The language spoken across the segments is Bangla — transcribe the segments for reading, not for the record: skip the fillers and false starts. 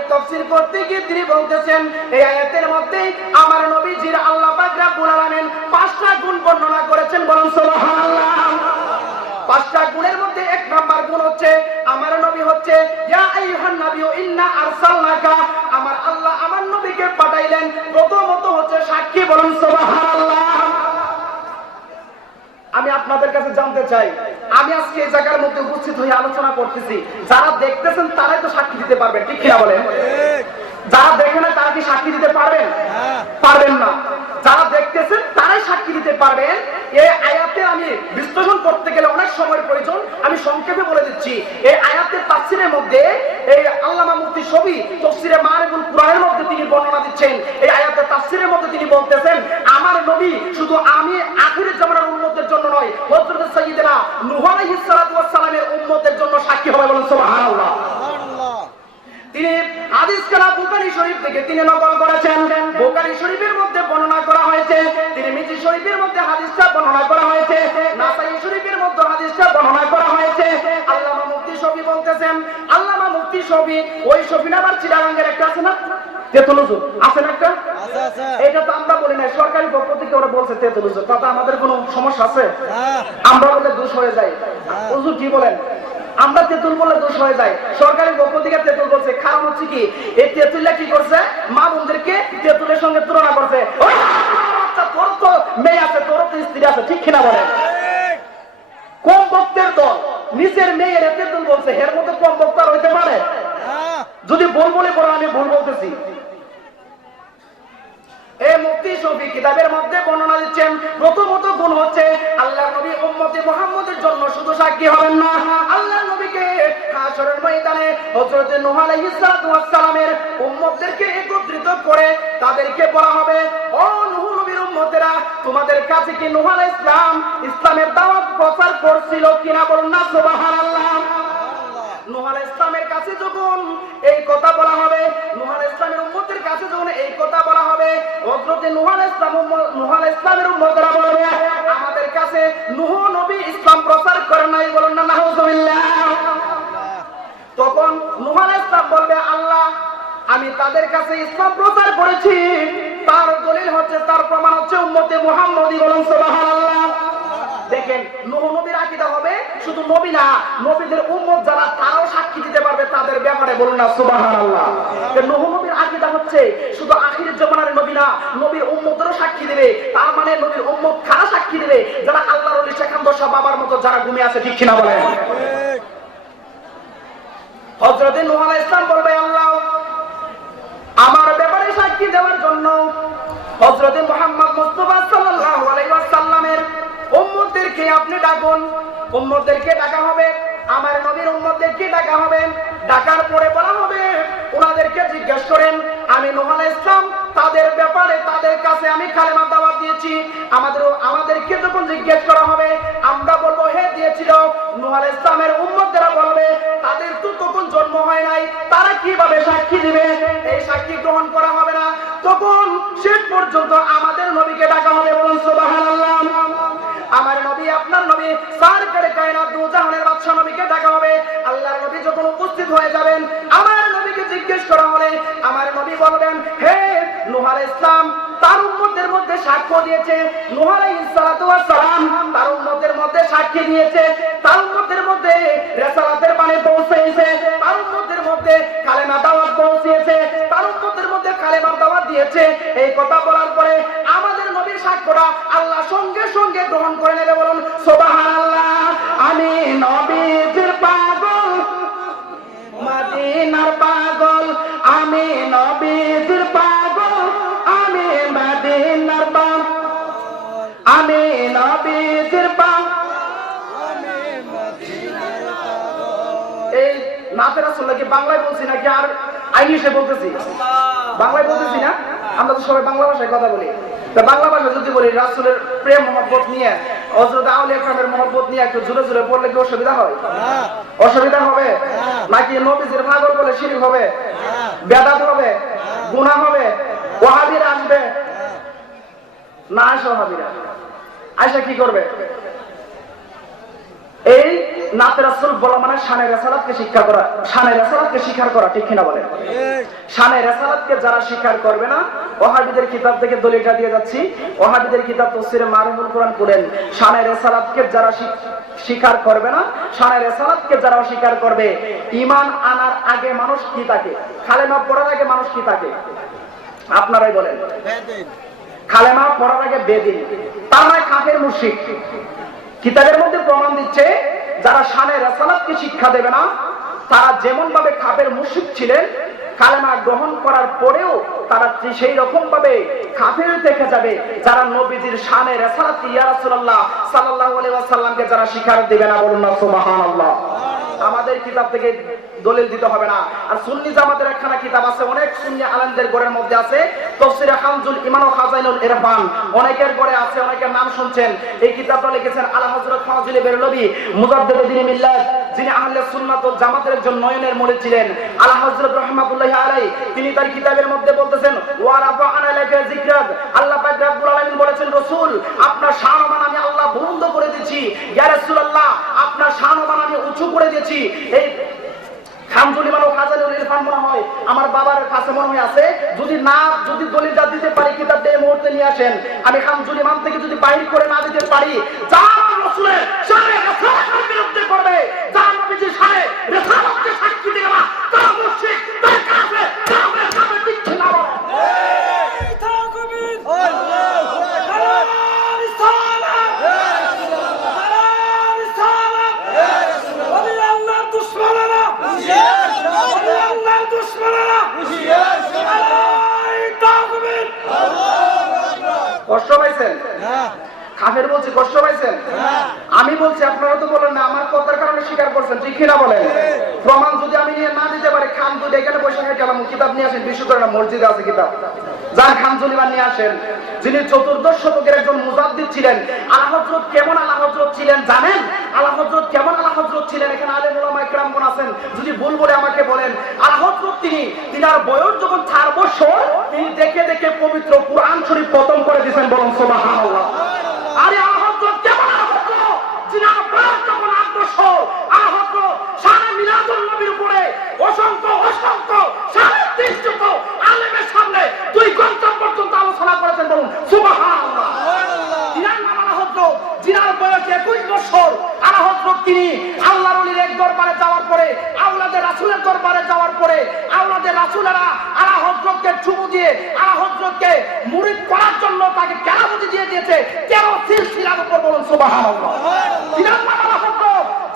আয়াতের তাফসীর করতে গিয়ে তিনি বলতেছেন এই আয়াতের মধ্যে আমার নবীজির আল্লাহ পাক রব্বুল আলামিন 5টা গুণ বর্ণনা করেছেন। বলুন সুবহানাল্লাহ। 5টা গুণের মধ্যে 1 নাম্বার গুণ হচ্ছে আমার নবী হচ্ছে ইয়া আইয়ুহান নাবিয়্যু ইন্না আরসালনাকা, আমার আল্লাহ আমার নবীকে পাঠাইলেন প্রথমত হচ্ছে সাক্ষী। বলুন সুবহানাল্লাহ। আমি আপনাদের কাছে জানতে চাই, আমি আজকে এই জায়গার মধ্যে উপস্থিত হয়ে আলোচনা করতেছি, যারা দেখতেছেন তারাই তো সাক্ষী দিতে পারবেন, ঠিক কিনা বলেন? যারা দেখেন না তারা কি সাক্ষী দিতে পারবেন? পারবেন না। যারা দেখতেছেন তারাই সাক্ষী দিতে পারবেন। এই আয়াতে আমি বিশ্লেষণ করতে গেলে অনেক সময় প্রয়োজন, আমি সংক্ষেপে বলে দিচ্ছি। এই আয়াতের তাফসীরের মধ্যে এই আল্লামা মুফতি শফি তাফসীরে মারিফুল কুরআনের মধ্যে তিনি বর্ণনা দিচ্ছেন। এই আয়াতের তাফসীরের মধ্যে তিনি বলতেছেন আমার নবী শুধু আমি আখিরের জামানার উম্মতের জন্য নয়, হযরত সাইয়্যিদনা নূহ আলাইহিস সালাতু ওয়াস সালামের উম্মতের জন্য সাক্ষী হবে। বলেন সুবহানাল্লাহ। তিনি হাদিস কালা বুখারী শরীফ থেকে তিনি নকল করেছেন। বুখারী শরীফের মধ্যে বর্ণনা করা হয়েছে, তিরমিজি শরীফের মধ্যে হাদিসটা বর্ণনা করা হয়েছে, নাসাই শরীফের মধ্যে হাদিসটা বর্ণনা করা হয়েছে। আল্লামা মুফতি শফি বলতেছেন, আল্লামা মুফতি শফি ওই শফি নাবার চিটাগাঙ্গের একটা আছে না তেতুলুজুর, আছে না একটা? আছে। এটা তো আমরা বলি না, সরকারি পক্ষ থেকে ওরা বলছে তেতুলুজুর। তাতে আমাদের কোনো সমস্যা আছে? আমরা বলে দোষ হয়ে যায়। হুজুর কি বলেন? আমরা তেতুল বলে দোষ হয়ে যায়, সরকারি পক্ষ থেকে তেতুল বলছে। কারণ হচ্ছে কি এই তেতুলটা কি করছে, মা বোনদেরকে তেতুলের সঙ্গে তুলনা করছে। তোর তো মেয়ে আছে, তোর তো স্ত্রী আছে, ঠিক কিনা বলেন? কম বক্তের দল নিজের মেয়ের তেতুল বলছে, এর মধ্যে কম বক্তার হইতে পারে? যদি ভুল বলে পড়ো আমি ভুল বলতেছি। এই মুফতি শফি কিতাবের মধ্যে বর্ণনা দিচ্ছেন প্রথমত গুণ হচ্ছে আল্লাহর নবী উম্মতে মুহাম্মদের জন্য শুধু সাক্ষী হবেন না, আল্লাহর নবীকে হাশরের ময়দানে হযরত নূহ আলাইহিস সালাতু ওয়াস সালামের উম্মতদেরকে একত্রিত করে তাদেরকে বলা হবে ও নূহ নবীর উম্মতেরা, তোমাদের কাছে কি নূহ আলাইহিস সালাম ইসলামের দাওয়াত প্রচার করছিল কিনা? বলুন না সুবহানাল্লাহ। নূহ আলাইহিস সালামের কাছে যখন এই কথা বলা হবে, নূহ আলাইহিস সালামের উম্মতের কাছে যখন এই কথা বলা হবে, হযরত নূহ আলাইহিস সালামের উম্মতরা বলবে আমাদের কাছে নূহ নবী ইসলাম প্রচার করে নাই। বলুন না নাউযুবিল্লাহ। তখন নূহ আলাইহিস সালাম বলবে আল্লাহ আমি তাদের কাছে ইসলাম প্রচার করেছি, তার দলিল হচ্ছে, তার প্রমাণ হচ্ছে উম্মতে মুহাম্মদী। বলুন সুবহানাল্লাহ। দেখেন নূহ নবীর আকীদা হবে শুধু নবী না, নবীদের উম্মত যারা তারাও সাক্ষী দিতে পারবে তাদের ব্যাপারে। বলুন না সুবহানাল্লাহ। নূহ নবীর আকীদা হচ্ছে শুধু আখিরের জামানার নবী না, নবীর উম্মতেরও সাক্ষী দিবে। তার মানে নবীর উম্মত কারা সাক্ষী দিবে? যারা আল্লাহর ওলি শেখ আমদ শাহ বাবার মতো যারা ঘুমিয়ে আছে, ঠিক কিনা বলেন? হযরত নূহ আলাইহিস সালাম বলবে আল্লাহ আমার ব্যাপারে সাক্ষী দেওয়ার জন্য হযরত মুহাম্মদ মুস্তাফা সাল্লাল্লাহু আলাইহি ওয়াসাল্লামের উম্মতদেরকে আপনি ডাকুন। উম্মতদেরকে ডাকা হবে, আমার নবীর উম্মতদেরকে ডাকা হবে। ডাকার পরে বলা হবে ওনাদেরকে জিজ্ঞেস করেন আমি নূহ আলাইহিস সালাম তাদের ব্যাপারে তাদের কাছে আমি কালেমা দাওয়াত দিয়েছি, আমাদেরকে যখন জিজ্ঞেস করা হবে আমরা বলবো হে দিয়েছিল। নূহ আলাইহিস সালামের উম্মতরা বলবে তাদের তো তখন জন্ম হয় নাই, তারা কিভাবে সাক্ষী দিবে? এই সাক্ষী গ্রহণ করা হবে না। তখন শেষ পর্যন্ত আমাদের নবীকে ডাকা হবে। বলুন সুবহানাল্লাহ। আমার নবী আপনার নবী সরকারে কায়নাত দু জাহানের বাদশা নবীকে ডাকা হবে। আল্লাহর নবী যখন উপস্থিত হয়ে যাবেন আমার নবীকে জিজ্ঞেস করা হবে, আমার নবী বলবেন হে নূহ আলাইহিস সালাম তার উম্মতের মধ্যে সাক্ষ্য দিয়েছে, নূহ আলাইহিস সালাতু ওয়াস সালাম তার উম্মতের মধ্যে সাক্ষী দিয়েছে, তার উম্মতের মধ্যে রিসালাতের বাণী পৌঁছেছে, তার উম্মতের মধ্যে কালেমা দাওয়াত পৌঁছেছে, তার উম্মতের মধ্যে কালেমা দাওয়াত দিয়েছে। এই কথা বলার পরে আমাদের নবীর সাক্ষ্যটা আল্লাহ সঙ্গে সঙ্গে গ্রহণ করে নেবে। বলুন সুবহানাল্লাহ। আমি নবীর পাগল মদিনার পাগল, আমি নবীর পাগল, আমি মদিনার পাগল, আমি নবীর পাগল, আমি মদিনার পাগল। এই নাতে রাসূলুল্লাহ কি বাংলায় বলছি নাকি আর ইংলিশে বলতেছি? বাংলায় বলতেছি না? আমরা তো সবাই বাংলা ভাষায় কথা বলি। তা বাংলা ভাষা যদি বলি রাসূলের প্রেম মহব্বত নিয়ে, হযরত আউলিয়া کرامের মহব্বত নিয়ে একটু জোরে জোরে পড়লে কি অসুবিধা হয়? অসুবিধা হবে নাকি? নবীজির পাগল বলে শিরক হবে, বেদাত হবে, গুনাহ হবে, ওয়াহাবিরা আসবে না? আসে ওয়াহাবিরা আয়সা কি করবে? এই নাতে রাসূল বলা মানে শানে রিসালাতকে শিক্ষা করা, শানে রিসালাতকে স্বীকার করা, ঠিক কিনা বলেন? শানে রিসালাতকে যারা স্বীকার করবে না, ওহাবীদের কিতাব থেকে দলিলটা দিয়ে যাচ্ছি, ওহাবীদের কিতাব তাফসীরে মারুফুল কোরআন পড়েন, শানে রিসালাতকে যারা স্বীকার করবে না, শানে রিসালাতকে যারা অস্বীকার করবে, ঈমান আনার আগে মানুষ কি থাকে, কালেমা পড়ার আগে মানুষ কি থাকে? আপনারাই বলেন। কালেমা পড়ার আগে বেদিন, তার মানে কাফের মুশরিক। কিতাবের মধ্যে প্রমাণ দিচ্ছে যারা শানে রিসালাতকে শিক্ষা দেবে না, তারা যেমন ভাবে কাফের মুশরিক ছিলেন, কালেমা গ্রহণ করার পরেও তারা সেই রকম ভাবে কাফের থেকে যাবে যারা নবীজির শানে রিসালাত ইয়া রাসূলুল্লাহ সাল্লাল্লাহু আলাইহি ওয়াসাল্লামকে যারা স্বীকার দিবে না, বলুন না সুবহানাল্লাহ। আমাদের কিতাব থেকে দলিল দিতে হবে না। আর সুন্নি জামাতের একখানা কিতাব আছে, অনেক সুন্নি আলেমদের ঘরের মধ্যে আছে, তাফসীরে খানজুল ঈমান ও খাজাইনুল ইরফান, অনেকের ঘরে আছে, অনেকের নাম শুনছেন। এই কিতাবটা লিখেছেন আলা হযরত ফাজিলে বেরলভী মুজাদ্দিদে দ্বীন মিল্লাত, যিনি আহলে সুন্নাত ওয়াল জামাতের একজন নয়নের মনি ছিলেন, আলা হযরত রাহমাতুল্লাহি আলাইহি। তিনি তার কিতাবের মধ্যে বলতেছেন ওয়া রাফা'না লাকা যিকরাক, আল্লাহ পাক রব্বুল আলামিন বলেছেন রাসূল আপনার শানমান আমি আল্লাহ বুলন্দ করে দিয়েছি, ইয়া রাসূলুল্লাহ আপনার শানমান আমি উঁচু করে দিয়েছি। এই খানজুল ঈমান ও খাজাইনুল ইরফান মনে হয় আমার বাবার কাছে মনে হয় আছে, যদি দলিলটা দিতে পারি কিতাবটা এই মুহূর্তে নিয়ে আসেন, আমি খানজুল ঈমান থেকে যদি বাহির করে না দিতে পারি, যারা রাসূলের শানে রিসালাতের বিরুদ্ধে করবে, যারা নবীজির শানে রিসালাতকে সাক্ষী দিবে না, তারা মুশরিক, তারা কাফের, তারা কাফের ঠিক না বলে। এই তাকবীর, আল্লাহু আকবার, রিসালাত, রাসূলুল্লাহ, রিসালাত, রাসূলুল্লাহ, ওই আল্লাহর দুশমনেরা, ওই আল্লাহর দুশমনেরা, এই তাকবীর, আল্লাহু আকবার। কষ্ট পাইছেন? না। কাফের বলছি, কষ্ট পাইছেন? আমি বলছি, আপনারা তো বলেন না, আমার কথার কারণে স্বীকার করছেন, ঠিক কিনা বলেন? প্রমাণ যদি আমি নিয়ে না দিতে পারি, খান যদি এখানে বসে থাকে, আমার কিতাব নিয়ে আসেন, বিশুদ্ধ একটা মসজিদে আছে কিতাব, যার খানজুল ঈমান নিয়ে আসেন, যিনি চতুর্দশ শতকের একজন মুজাদ্দিদ ছিলেন। আলা হযরত কেমন আলা হযরত ছিলেন জানেন? আলা হযরত কেমন আলা হযরত ছিলেন? এখানে আলেম উলামা ইকরামগণ আছেন, যদি ভুল বলে আমাকে বলেন। আলা হযরত তিনার বয়স যখন 4 বছর, তিনি দেখে দেখে পবিত্র কুরআন শরীফ খতম করে দিয়েছেন, বলুন সুবহানাল্লাহ। আরে আলা হযরত কেমন আলা হযরত, যিনার বয়স যখন 8 বছর, আলা হযরত শানে মিলাদুন নবীর উপরে অসংখ্য সাড়ে 300 আলেমের সামনে 2 ঘন্টা পর্যন্ত আলোচনা করেছেন, বলুন সুবহানাল্লাহ। তিনার নাম আলা হযরত, যিনার বয়স 21 বছর। আলা হযরত তিনি আল্লাহর ওলির এক দরবারে যাওয়ার পরে, আওলাদে রাসূলের দরবারে যাওয়ার পরে, আওলাদে রাসূলেরা আলা হযরতকে চুমু দিয়ে আলা হযরতকে মুরিদ করার জন্য তাকে কেরামতি দিয়ে দিয়েছে 13 সিলসিলার উপর, বলুন সুবহানাল্লাহ। তিনার নাম আলা হযরত,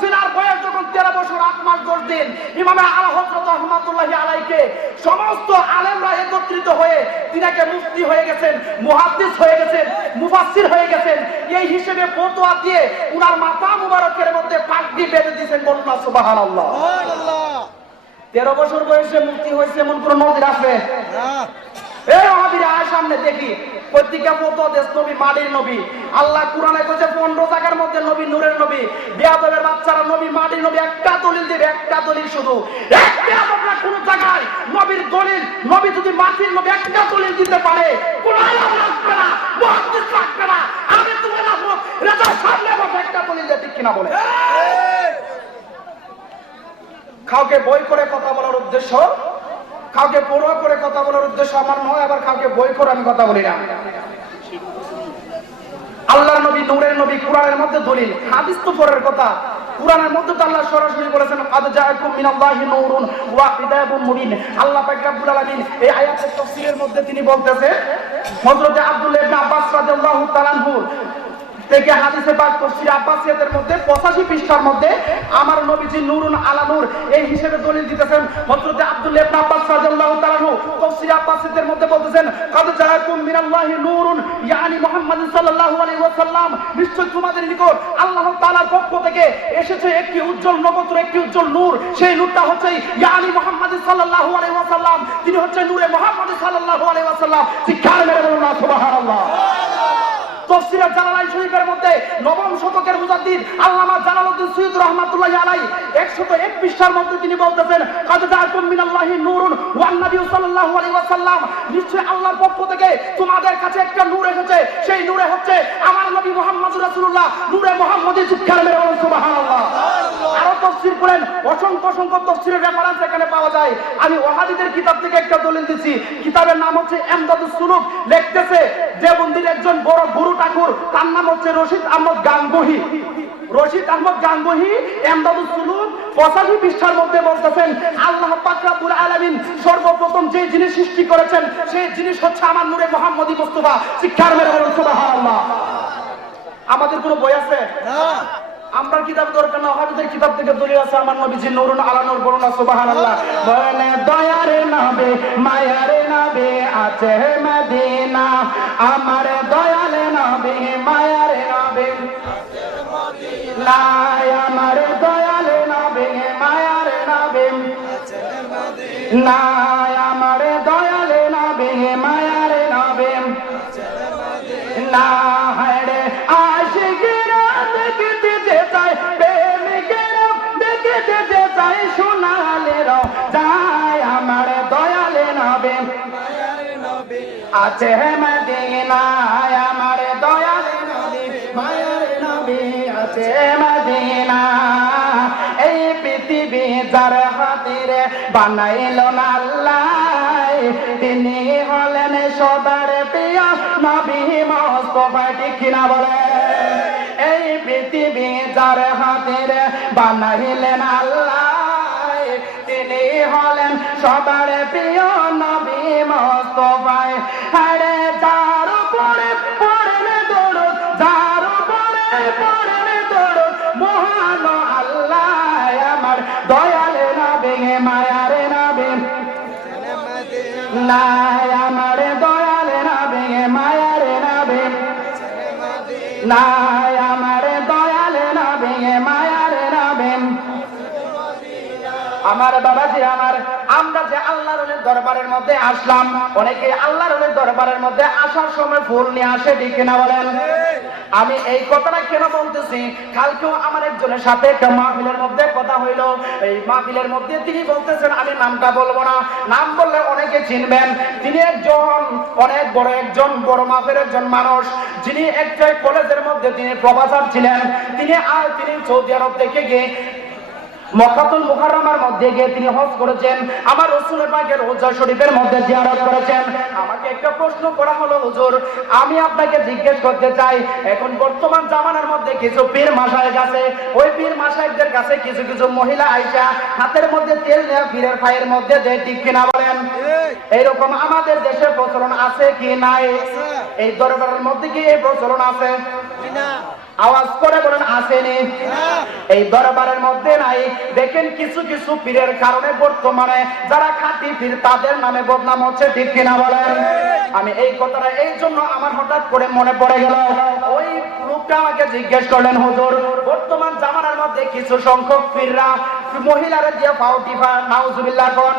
যিনার বয়স যখন 13 বছর 8 মাস 10 দিন, ইমাম আলা হযরত রাহমাতুল্লাহি আলাইহিকে সমস্ত আলেমরা একত্রিত হয়ে তিনাকে মুফতি হয়ে গেছেন, মুহাদ্দিস হয়ে গেছেন, মুফাসসির হয়ে গেছেন, এই হিসেবে ফতোয়া দিয়ে উনার মাথা মুবারকের মধ্যে পাগড়ি বেঁধে দিয়েছেন, বলুন না সুবহানাল্লাহ। সুবহানাল্লাহ। 13 বছর বয়সে মুফতি হয়েছে এমন কোন নজির আছে? না। এই ওহাবীরা আয় সামনে দেখি, প্রত্যেকটা ফতোয়া দেশ নবী মাটির নবী। আল্লাহ কোরআনে কইছে 15 জায়গার মধ্যে নবী নূরের নবী, বেয়াদবের বাচ্চারা নবী মাটির নবী, একটা দলিল দিবে, একটা দলিল শুধু। এক বেয়াদবরা কোন জায়গায় নবীর দলিল, নবী যদি মাটির নবী একটা দলিল দিতে পারে, কোন আলেম লাগবে না, মুহাদ্দিস লাগবে না, আমি তোমার আহমদ রেজা সামনে বসে একটা দলিল দিয়ে, ঠিক কিনা বলে? কাউকে বই করে কথা বলার উদ্দেশ্য, কাউকে পড়ুয়া করে কথা বলার উদ্দেশ্য আমার নয়, আবার কাউকে বই করে আমি কথা বলি না। আল্লাহর নবী নূরের নবী, কোরআনের মধ্যে দলিল, হাদিস তো পরের কথা। কোরআনের মধ্যে তো আল্লাহ সরাসরি বলেছেন কাদ জাআকুম মিনাল্লাহি নূরুন ওয়া কিতাবুম মুবিন। আল্লাহ পাক রব্বুল আলামিন এই আয়াতের তাফসীরের মধ্যে তিনি বলতেছেন, হযরত আব্দুল্লাহ ইবনে আব্বাস রাদিয়াল্লাহু তাআলা আনহু থেকে হাদিসে পাক তাফসীর আব্বাসিয়াতের মধ্যে 85 পৃষ্ঠার মধ্যে আমার নবীজি নূরুন আলা নূর এই হিসেবে দলিল দিতেছেন। হযরত আব্দুল্লাহ ইবনে আব্বাস রাদিয়াল্লাহু তাআলা আনহু তাফসীর আব্বাসিয়াতের মধ্যে বলতেছেন কাদ জাআকুম মিনাল্লাহি নূরুন, ইয়ানি মুহাম্মদ সাল্লাল্লাহু আলাইহি ওয়াসাল্লাম, নিশ্চয় তোমাদের নিকট আল্লাহ তাআলার পক্ষ থেকে এসেছে একটি উজ্জ্বল নক্ষত্র, একটি উজ্জ্বল নূর। সেই নূরটা হচ্ছে ইয়ানি মুহাম্মদ সাল্লাল্লাহু আলাইহি ওয়াসাল্লাম, তিনি হচ্ছে নূরে মুহাম্মদ সাল্লাল্লাহু আলাইহি ওয়াসাল্লাম। চিৎকার মেরে বলুন সুবহানাল্লাহ। তাফসীরে জালালাইন শরীফের মধ্যে 9ম শতকের মুজাদ্দিদ আল্লামা জালালউদ্দিন সুয়ুতী রাহমাতুল্লাহি আলাইহি 101 পৃষ্ঠার মধ্যে তিনি বলতেছেন কাদ জাআকুম মিনাল্লাহি নূরুন ওয়ান নাবিয়্যু সাল্লাল্লাহু আলাইহি ওয়াসাল্লাম, নিশ্চয় আল্লাহর পক্ষ থেকে তোমাদের কাছে একটা নূর এসেছে, সেই নূরে হচ্ছে আমার নবী মুহাম্মদুর রাসূলুল্লাহ, নূরে মুহাম্মদী। চিৎকার মেরে বলুন সুবহানাল্লাহ। আরো তাফসীর করেন, অসংখ্য অসংখ্য তাফসীরের রেফারেন্স এখানে পাওয়া যায়। আমি ওয়াহাবিদের কিতাব থেকে একটা দলিল দিচ্ছি, কিতাবের নাম হচ্ছে ইমদাদুস সুলুক। লিখতেছে দেওবন্দির একজন বড় গুরু ঠাকুর, তার নাম হচ্ছে রশিদ আহমদ গাঙ্গুহি। রশিদ আহমদ গাঙ্গুহি ইমদাদুস সুলুক 85 পৃষ্ঠার মধ্যে বলতেছেন, আল্লাহ পাক রব্বুল আলামিন সর্বপ্রথম যে জিনিস সৃষ্টি করেছেন সেই জিনিস হচ্ছে আমার নূরে মুহাম্মদী মুস্তাফা। চিৎকার মেরে বলুন সুবহানাল্লাহ। আমাদের কোনো বই আছে না, আমরা কিতাব দরকার না, ওয়াহাবিদের কিতাব থেকে দলিল আছে আমার নবীজি নূরুন আলা নূর। বলুন না সুবহানাল্লাহ। বলে দয়ার নবী মায়ার নবী আছে মদিনা, আমার দয়াল নবী মায়ার নবী আছে মদিনা, আমার দয়াল নবী মায়ার নবী আছে মদিনা, আমার দয়াল নবী মায়ার নবী আছে মদিনা। হরে আশিকেরা দেখতে যে চাই, প্রেমিকেরা দেখতে যে চাই, সোনালে যায় আমার দয়াল নবী মায়ার নবী আছে মদিনা, আমার দয়াল নবী মায়ার নবী আছে মদিনা। এই পৃথিবী যার হাতেরে বানাইলো না আল্লাহ, তিনি হলেন সবার প্রিয় নবী মুস্তাফা। ঠিক কিনা বলে? এই পৃথিবী যার হাতেরে বানাইলেন আল্লাহ, তিনি হলেন সবার প্রিয় নবী মুস্তাফা। আরে যার উপরে পড়েন দরুদ, যার উপরে পড়েন দরুদ মহান আল্লাহ, আমার দয়াল নবী মায়ার নবী না, আমার দয়াল নবী মায়ার নবী না, আমার দয়াল নবী মায়ার নবী। আমার বাবাজি আমার, আমরা যে আল্লাহর দরবারের মধ্যে আসলাম, অনেকে আল্লাহর দরবারের মধ্যে আসার সময় ফুল নিয়ে আসে, ঠিক না বলেন? আমি এই কথাটা কেন বলতেছি, কালকেও আমার একজনের সাথে একটা মাহফিলের মধ্যে কথা হইল। এই মাহফিলের মধ্যে তিনি বলতেছেন, আমি নামটা বলবো না, নাম বললে অনেকে চিনবেন। তিনি একজন অনেক বড় একজন বড় মাপের একজন মানুষ, যিনি একটা কলেজের মধ্যে তিনি প্রফেসর ছিলেন। তিনি সৌদি আরব থেকে গিয়ে মক্কাতুল মুকাররমার মধ্যে গিয়ে তিনি হজ করেছেন, আমার রাসূলের পাকের রওজা শরীফের মধ্যে জিয়ারত করেছেন। আমাকে একটা প্রশ্ন করা হলো, হুজুর আমি আপনাকে জিজ্ঞেস করতে চাই, এখন বর্তমান জামানার মধ্যে কিছু পীর মাশায়েখ আছে, ওই পীর মাশায়েখদের কাছে কিছু কিছু মহিলা আইসা হাতের মধ্যে তেল নিয়ে পীরের পায়ের মধ্যে দেয়, ঠিক কিনা বলেন? এইরকম আমাদের দেশে প্রচলন আছে কি নাই? এই দরবারের মধ্যে কি এই প্রচলন আছে না? আওয়াজ করে বলেন আসেনি? এই দরবারের মধ্যে নাই। দেখেন কিছু কিছু পীরের কারণে বর্তমানে যারা খাঁটি পীর তাদের নামে বদনাম হচ্ছে, ঠিক কিনা বলেন? আমি এই কথাটা এই জন্য আমার হঠাৎ করে মনে পড়ে গেল। ওই লোকটা আমাকে জিজ্ঞেস করলেন, হুজুর বর্তমান জামানার মধ্যে কিছু সংখ্যক পীররা মহিলারা দিয়ে পাও টিপা, নাউজুবিল্লাহ কোন,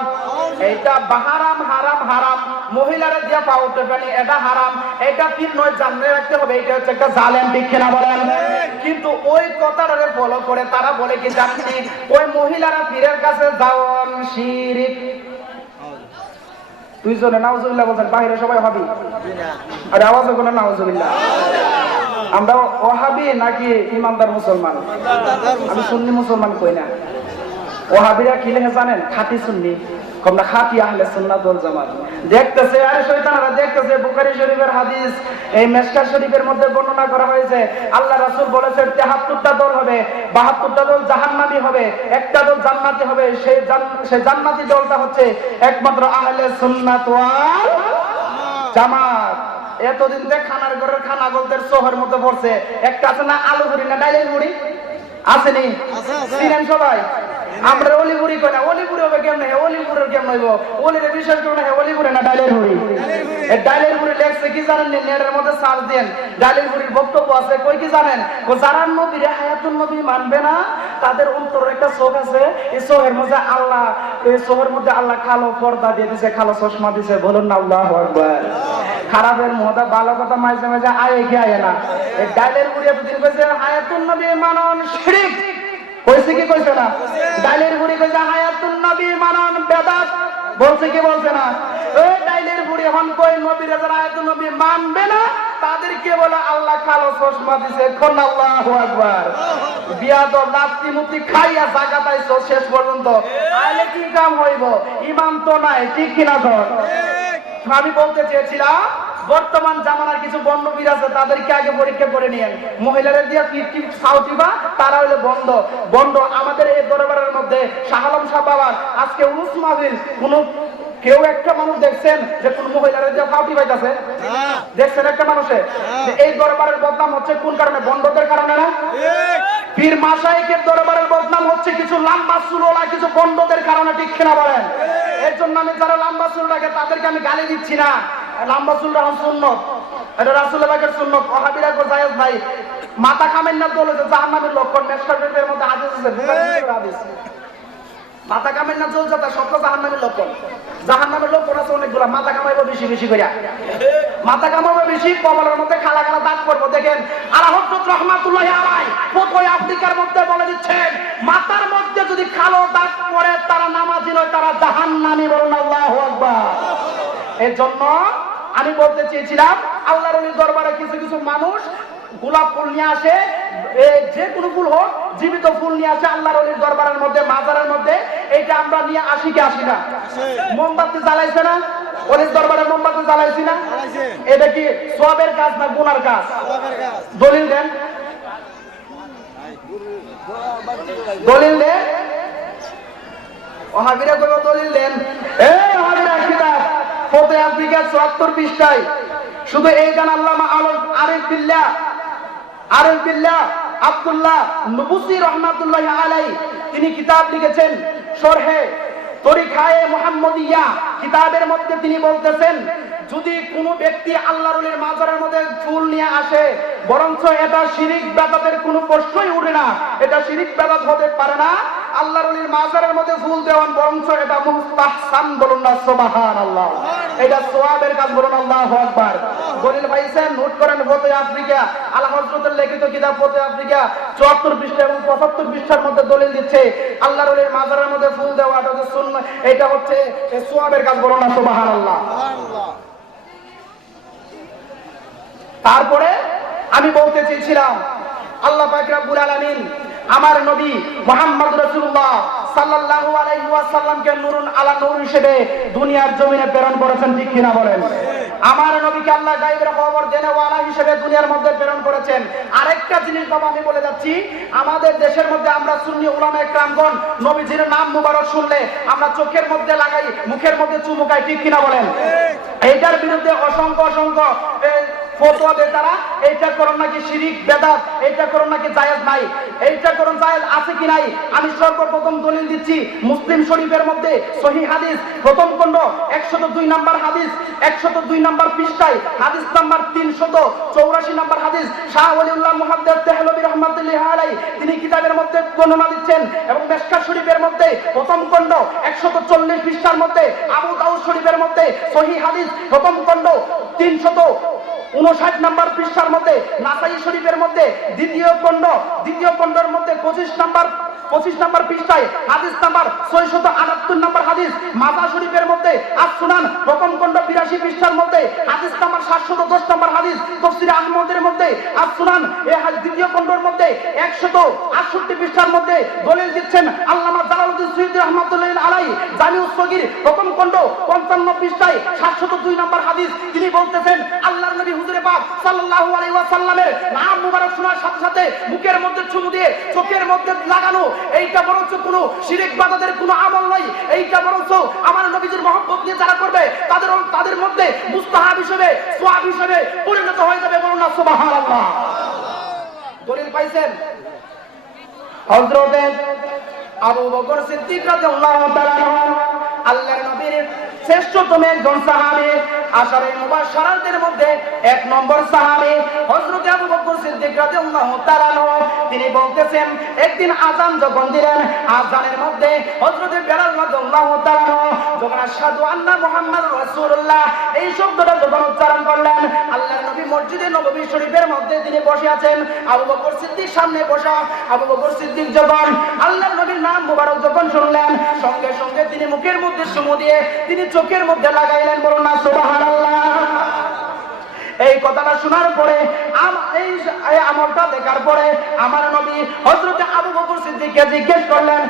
এইটা হারাম হারাম হারাম, মহিলারা দিয়ে পাও টিপানি এটা হারাম, এটা পীর নয়, জানলে রাখতে হবে, এটা হচ্ছে একটা জালেম, ঠিক কিনা বলেন? কিন্তু ওই কথাটাকে ফলো করে তারা বলে কি জানেন, ওই মহিলারা পীরের কাছে যাওয়ান শিরিক। দুইজনে নাউজুবিল্লাহ বলছেন, বাইরে সবাই হবি, আরে আওয়াজ করে নাউজুবিল্লাহ। আমরা ওয়াহাবি নাকি ইমানদার মুসলমান? আমি সুন্নি মুসলমান কই না। ওয়াহাবিরা কি লেখে জানেন? খাঁটি সুন্নি, আমরা খাঁটি আহলে সুন্নাত ওয়াল জামাত। দেখতেছে আরে শয়তানরা দেখতেছে বুখারী শরীফের হাদিস, এই মিশকাত শরীফের মধ্যে বর্ণনা করা হয়েছে, আল্লাহ রাসূল বলেছেন 73টা দল হবে, 72টা দল জাহান্নামী হবে, একটা দল জান্নাতি হবে। সেই জান্নাতি দলটা হচ্ছে একমাত্র আহলে সুন্নাত ওয়াল জামাত। এতদিন যে খানার ঘরের খানা গলদের সোহের মধ্যে পড়ছে, একটা আছে না আলু ভুড়ি না ডাইলের ভুড়ি, আসেনি? চিনেন সবাই? আমরা অলিপুরি কই না, অলিপুরি হবে কেমন? অলিপুরের কেমন হইব? অলিরে বিশ্বাস করো না, অলিপুরে না ডাইলের ভুড়ি। এই ডাইলের ভুড়ি লেখছে কি জানেন? নেটের মধ্যে সার্চ দেন, ডাইলের ভুড়ির বক্তব্য আছে, কই কি জানেন? যারা নবীরে হায়াতুন নবী মানবে না তাদের অন্তরের একটা চোখ আছে, এই চোখের মধ্যে আল্লাহ, এই চোখের মধ্যে আল্লাহ কালো পর্দা দিয়ে দিছে, কালো চশমা দিছে। বলুন না আল্লাহু আকবার। খারাপের মধ্যে ভালো কথা মাঝে মাঝে আয়ে কি আয়ে না। এই ডাইলের ভুড়ি এতদিন কইছে হায়াতুন নবী মানন শিরক, কইছে কি কইছে না? ডাইলের ভুড়ি কইছে হায়াতুন নবী মানন বেদাত, বলছে কি বলছে না? ওই ডাইলের বুড়ি হন কই নবীর যারা আয়াত নবী মানবে না তাদেরকে বলে আল্লাহ কালো চশমা দিছে। কোন আল্লাহু আকবার। বিয়াদব নাস্তি মুতি খাইয়া জায়গা পাইছো শেষ পর্যন্ত, আইলে কি কাম হইব? ইমান তো নাই, ঠিক কিনা ধর? আমি বলতে চেয়েছিলাম বর্তমান জামানার কিছু বন্ডবীর আছে তাদেরকে আগে পরীক্ষা করে নিয়েন। মহিলারা দিয়া ফিফটি সাউটিবা তারা হলে বন্ড। আমাদের এই দরবারের মধ্যে শাহ আলম শাহ বাবার আজকে উরুস মাহফিল কোন কেউ একটা মানুষ দেখছেন যে কোন মহিলারা দিয়া ফাউটি পাইতাছে? দেখছেন একটা মানুষে? এই দরবারের বদনাম হচ্ছে কোন কারণে? বন্ডদের কারণে না? পীর মাশায়েখের দরবারের বদনাম হচ্ছে কিছু লম্বা চুলওয়ালা কিছু বন্ডদের কারণে, ঠিক কিনা বলেন? এর জন্য আমি যারা লম্বা চুল রাখে তাদেরকে আমি গালি দিচ্ছি না। লম্বা চুল রাখা সুন্নত, এটা রাসূলের পাকের সুন্নত, ওয়াহাবীরা কো জায়েজ নাই। মাথা কামেন না বলে যে জাহান্নামের লক্ষণ, মেশকাতের মধ্যে হাদিস আছে, বুখারীর হাদিস। মাথা কামেন না চল যাতা সব জাহান্নামের লক্ষণ। জাহান্নামের লক্ষণ আছে অনেকগুলা। মাথা কামাইবো বেশি বেশি কইরা, মাথা কামাইবো বেশি, কপালের মধ্যে খালা খালা দাগ পড়বো। দেখেন আলা হযরত রাহমাতুল্লাহি আলাইহি ফতোয়া আফ্রিকার মধ্যে বলে দিচ্ছেন মাথার মধ্যে যদি কালো দাগ পড়ে তারা নামাজি নয়, তারা জাহান্নামী। বলুন আল্লাহু আকবার। এর জন্য আমি বলতে চেয়েছিলাম আল্লাহর ওলির দরবারে কিছু কিছু মানুষ গোলাপ ফুল নিয়ে আসে, যে কোনো ফুল হোক, জীবিত ফুল নিয়ে আসে আল্লাহর ওলির দরবারের মধ্যে, মাজারের মধ্যে। এইটা আমরা নিয়ে আসি কি আসি না? মোমবাতি জ্বালাইছে না? ওলির দরবারে মোমবাতি জ্বালাইছি না? এটা কি সওয়াবের কাজ না গুনার কাজ? দলিল দেন, দলিল দেন। ওয়াহাবীরা কইবো দলিল দেন। এই ওয়াহাবীরা কিতাব ফতোয়া আফ্রিকা ৭৪ পৃষ্ঠায় শুধু এই গান আল্লামা আরিফ বিল্লাহ আব্দুল্লাহ নবুসি রহমাতুল্লাহি আলাইহি তিনি কিতাব লিখেছেন শরহে তরিকায়ে মুহাম্মদিয়া। কিতাবের মধ্যে তিনি বলতেছেন যদি কোনো ব্যক্তি আল্লাহর ওলির মাজারের মধ্যে ফুল নিয়ে আসে বরঞ্চ এটা শিরিক বেদাতের কোনো প্রশ্নই উঠে না, এটা শিরিক বেদাত হতে পারে না। আল্লাহর ওলির মাজারের মধ্যে ফুল দেওয়ান বরঞ্চ এটা মুস্তাহসান। বলুন না সুবহানাল্লাহ। এটা সওয়াবের কাজ। বলুন আল্লাহু আকবার। দলিল পাইছেন? নোট করেন ফতোয়া আফ্রিকা, আলা হযরতের লিখিত কিতাব ফতোয়া আফ্রিকা ৭৪ পৃষ্ঠা এবং ৭৫ পৃষ্ঠার মধ্যে দলিল দিচ্ছে আল্লাহর ওলির মাজারের মধ্যে ফুল দেওয়া এটা হচ্ছে সুন্নাহ, এটা হচ্ছে সওয়াবের কাজ। বলুন না সুবহানাল্লাহ। তারপরে আমি বলতে চেয়েছিলাম আল্লাহ পাক রব্বুল আলামিন আমার নবী মুহাম্মদ রাসূলুল্লাহ সাল্লাল্লাহু আলাইহি ওয়াসাল্লামকে নূরুন আলা নূর হিসেবে দুনিয়ার জমিনে প্রেরণ করেছেন, ঠিক কিনা বলেন? আমার নবীকে আল্লাহ গায়বের খবর দেনেওয়ালা হিসেবে দুনিয়ার মধ্যে প্রেরণ করেছেন। আরেকটা জিনিস বাবা আমি বলে যাচ্ছি, আমাদের দেশের মধ্যে আমরা সুন্নি উলামায়ে কেরামগণ নবীজির নাম মুবারক শুনলে আমরা চোখের মধ্যে লাগাই, মুখের মধ্যে চুমুকাই, ঠিক কিনা বলেন? এইটার বিরুদ্ধে অসংখ্য ফতোয়া দেয় তারা। এইটা করুন নাকি শিরিক বেদাত, এইটা করুন নাকি জায়েজ নাই। এইটা করুন জায়েজ আছে কি নাই? আমি সর্বপ্রথম দলিল দিচ্ছি মুসলিম শরীফের মধ্যে সহিহ হাদিস প্রথম খণ্ড ১০২ নম্বর হাদিস ১০২ নম্বর পৃষ্ঠায় হাদিস নাম্বার ৩৮৪ নম্বর হাদিস শাহ ওলিউল্লাহ মুহাদ্দিস দেহলভী রাহমাতুল্লাহি আলাইহি তিনি কিতাবের মধ্যে বর্ণনা দিচ্ছেন। এবং মিশকাত শরীফের মধ্যে প্রথম খণ্ড ১৪০ পৃষ্ঠার মধ্যে, আবু দাউদ শরীফের মধ্যে সহিহ হাদিস প্রথম খণ্ড ৩৫৯ নম্বর পৃষ্ঠার মধ্যে, নাসাই শরীফের মধ্যে দ্বিতীয় খণ্ডের মধ্যে 25 নম্বর পৃষ্ঠায় হাদিস নাম্বার ৬৭৮ নম্বর হাদিস, মাজাহ শরীফের মধ্যে আস-সুনান প্রথম খণ্ড ৮২ পৃষ্ঠার মধ্যে হাদিস নাম্বার ৭১০ নম্বর হাদিস, তাফসীর আহমদের মধ্যে আস-সুনান এই দ্বিতীয় খণ্ডের মধ্যে ১৬৮ পৃষ্ঠার মধ্যে দলিল দিচ্ছেন আল্লামা জালালউদ্দিন সুয়ুতী রাহমাতুল্লাহি আলাইহি জামিউস সগীর প্রথম খণ্ড ৫৫ পৃষ্ঠায় ৭০২ নম্বর হাদিস। তিনি বলতেছেন আল্লাহর নবী হুজুরে পাক সাল্লাল্লাহু আলাইহি ওয়াসাল্লামের নাম মুবারক শোনার সাথে সাথে মুখের মধ্যে চুমু দিয়ে চোখের মধ্যে লাগানো, এইটা বরঞ্চ কোনো শিরিক বাদাতের কোনো আমল নয়। এইটা বরঞ্চ আমার নবীজির মহব্বত নিয়ে যারা করবে তাদের মধ্যে মুস্তাহাব হিসেবে সওয়াব হিসেবে পরিণত হয়ে যাবে। বলুন না সুবহানাল্লাহ। দলিল পাইছেন? হযরত আবু বকর সিদ্দিক রাদিয়াল্লাহু তাআলা আল্লাহর নবীর শ্রেষ্ঠতম একজন সাহাবী, আশারে মুবাশশারাতের মধ্যে ১ নম্বর সাহাবী হযরত আবু বকর সিদ্দিক রাদিয়াল্লাহু তাআলা তিনি বলতেছেন একদিন আযান যখন দিলেন, আযানের মধ্যে হযরত বেলাল রাদিয়াল্লাহু তাআলা যখন আশহাদু আন্না মুহাম্মাদুর রাসূলুল্লাহ এই শব্দটা যখন উচ্চারণ করলেন, আল্লাহর নবী মসজিদে নববী শরীফের মধ্যে তিনি বসে আছেন। আবু বকর সিদ্দিক সামনে বসা। আবু বকর সিদ্দিক যখন আল্লাহর নবীর নাম মুবারক যখন শুনলেন, সঙ্গে সঙ্গে তিনি মুখের মধ্যে চুমু দিয়ে তিনি চোখের মধ্যে লাগাইলেন। বলুন না সুবহানাল্লাহ। এই কথাটা শোনার পরে এই আমলটা দেখার পরে আমার নবী হযরত আবু বকর সিদ্দিককে জিজ্ঞেস করলেন,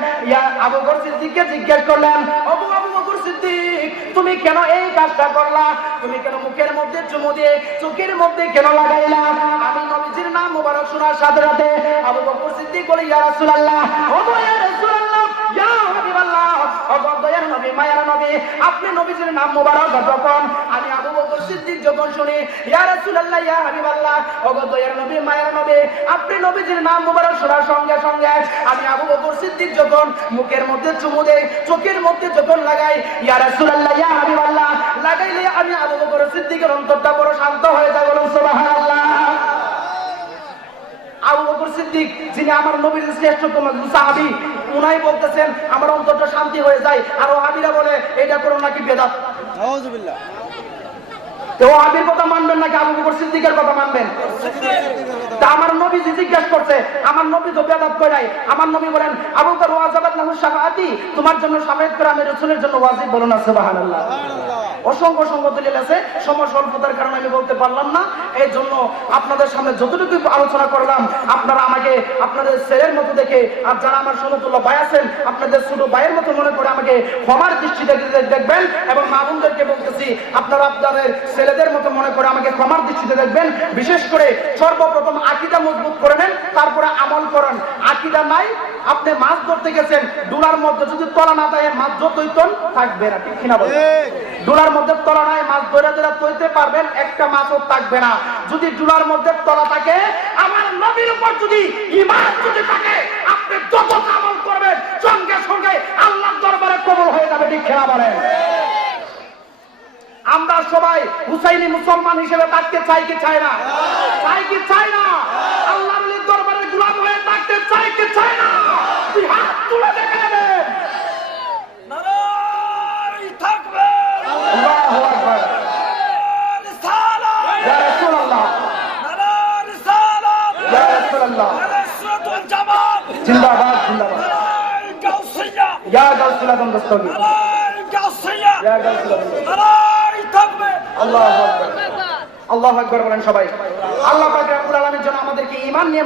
আবু বকর সিদ্দিককে জিজ্ঞেস করলেন, আবু বকর সিদ্দিক, তুমি কেন এই কাজটা করলা? তুমি কেন মুখের মধ্যে চুমু দিয়ে চোখের মধ্যে কেন লাগাইলা? আমি নবীজির নাম মুবারক শোনার সাথে সাথে আবু বকর সিদ্দিক বলে, ইয়া রাসূলুল্লাহ, ও ইয়া রাসূলুল্লাহ, ইয়া হাবিবাল্লাহ, ও দয়ার নবী, মায়ার নবী, আপনি নবীজির নাম মুবারক যখন আমি আবু বকর সিদ্দিক যখন শুনি, ইয়া রাসূলুল্লাহ, ইয়া হাবিবাল্লাহ, ও দয়ার নবী, মায়ার নবী, আপনি নবীজির নাম মুবারক শোনার সঙ্গে সঙ্গে আমি আবু বকর সিদ্দিক যখন মুখের মধ্যে চুমু দেই, চোখের মধ্যে যখন লাগাই, ইয়া রাসূলুল্লাহ, ইয়া হাবিবাল্লাহ লাগাইলে আমি আবু বকর সিদ্দিকের অন্তরটা বড় শান্ত হয়ে যায়। বলুন সুবহানাল্লাহ। আবু বকর সিদ্দিক যিনি আমার নবীর শ্রেষ্ঠতম সাহাবী, উনাই বলতেছেন আমার অন্তরটা শান্তি হয়ে যায়। আর ওয়াহাবীরা বলে এটা করো নাকি বেদাত। নাউযুবিল্লাহ। তো ওয়াহাবীর কথা মানবেন নাকি আবু বকর সিদ্দিকের কথা মানবেন? তা আমার নবী জিজ্ঞাসা করছে, আমার নবী তো বেদাত কই নাই। আমার নবী বলেন, আবু বকর ওয়াজাবাত লাহু শাফাআতি, তোমার জন্য শাফায়াত করা আমি রাসূলের জন্য ওয়াজিব। বলুন না সুবহানাল্লাহ। অসংখ্য দলিল আছে, সময় স্বল্পতার কারণে আমি বলতে পারলাম না। এই জন্য আপনাদের সামনে যতটুকু আলোচনা করলাম আপনারা আমাকে আপনাদের ছেলের মতো দেখে, আর যারা আমার সমতুল্য ভাই আছেন আপনাদের ছোট ভাইয়ের মতো মনে করে আমাকে ক্ষমার দৃষ্টিতে দেখবেন। এবং মা বোনদেরকে বলতেছি, আপনারা আপনাদের ছেলেদের মতো মনে করে আমাকে ক্ষমার দৃষ্টিতে দেখবেন। বিশেষ করে সর্বপ্রথম আকীদা মজবুত করে নেন, তারপরে আমল করেন। আকীদা নাই, আপনি মাছ ধরতে গেছেন, ডুলার মধ্যে যদি তলা না থাকে মাছ যতই তল থাকবে না, ঠিক কিনা বলেন? ডুলার মধ্যে তলা নাই, মাছ ধরে ধরে তৈতে পারবেন, একটা মাছও থাকবে না। যদি ডুলার মধ্যে তলা থাকে, আমার নবীর উপর যদি ঈমান যদি থাকে, আপনি যত আমল করবেন সঙ্গে সঙ্গে আল্লাহর দরবারে কবুল হয়ে যাবে, ঠিক কিনা বলেন? আমরা সবাই হুসাইনি মুসলমান হিসেবে থাকতে চাই কি চাই না? চাই কি চাই না? আল্লাহর দরবারে গোলাম হয়ে থাকতে চাই কি চাই না? তুই হাত তুলে দেখাবেন। নারায়ে তাকবীর, আল্লাহু আকবার, রিসালাত, ইয়া রাসূলুল্লাহ, নারায়ে রিসালাত, ইয়া রাসূলুল্লাহ, রাসূলুল জামাত, জিন্দাবাদ জিন্দাবাদ, নারায়ে গাউসিয়া, ইয়া গাউসুল আযম দস্তগীর, নারায়ে গাউসিয়া, ইয়া গাউসুল আযম, নারায়ে তাকবীর, আল্লাহু আকবার, আল্লাহু আকবার বলেন সবাই। আল্লাহ পাক রব্বুল আলামিন যেন আমাদেরকে ঈমান নিয়ে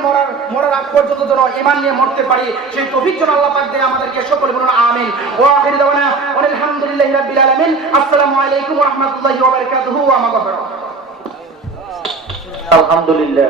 মরার আগ পর্যন্ত যেন ঈমান নিয়ে মরতে পারি, সেই তৌফিক যেন আল্লাহ পাক দেয় আমাদেরকে। সকলে বলুন আমিন। ওয়া আখিরু দাওয়ানা আলহামদুলিল্লাহি রাব্বিল আলামিন। আসসালামু আলাইকুম ওয়া রাহমাতুল্লাহি ওয়া বারাকাতুহু ওয়া মাগফিরাহ। আলহামদুলিল্লাহ।